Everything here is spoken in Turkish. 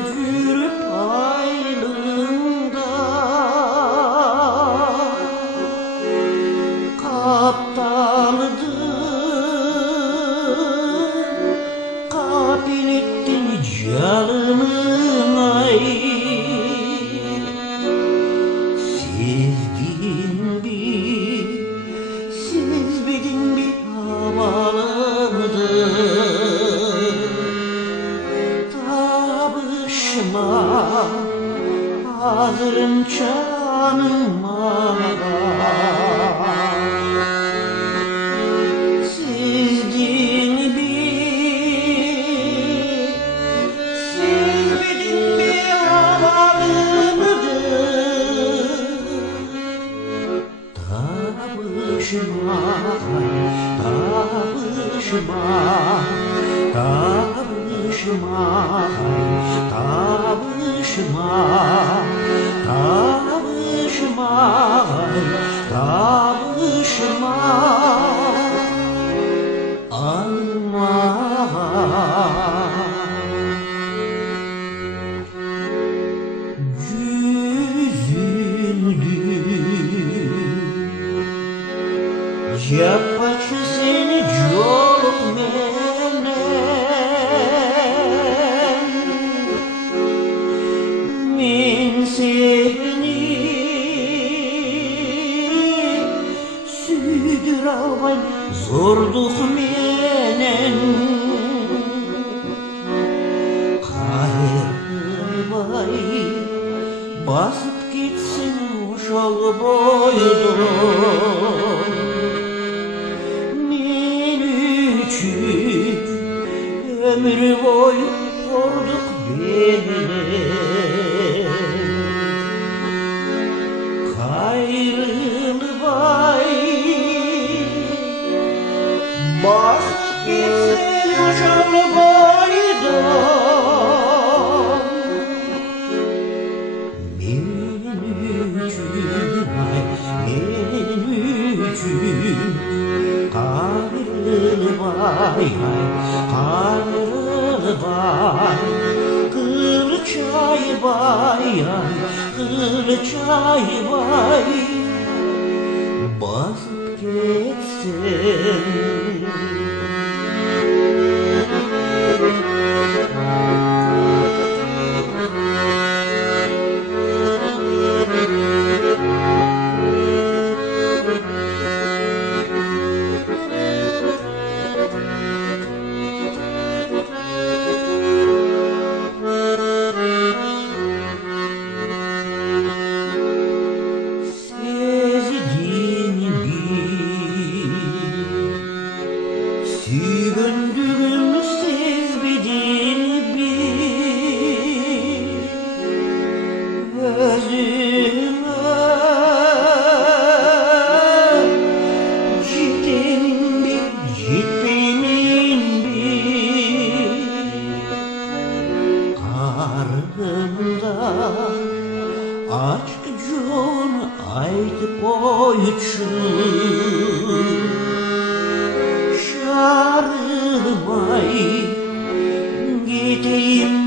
öcür paylığında kaptanıdır, kapil ettin canımın ay. Siz bilin bir havalıdır. Tabışma hazırım canıma. Siz bilin bir havalıdır. Tabışma, tabışma, tabışma, tabışma, tabışma, tabışma, alma. Yapacı seni çok men seni süydür alvay zorduk menen. Hayrbay basıp gitsin uşal boydum. Ömür boyu vurduk beni. Kayrılı vay basıp gitsin uşal boydum. Benim üçün ay, benim üçün kayrılı vay, kayrılı vay, Kırçay vay, Kırçay vay, basıp geçsin. Gündüğün siz bilin bir özüme ciddenin bir karnında aşk can aydı koyuçun. Şarımay gideyim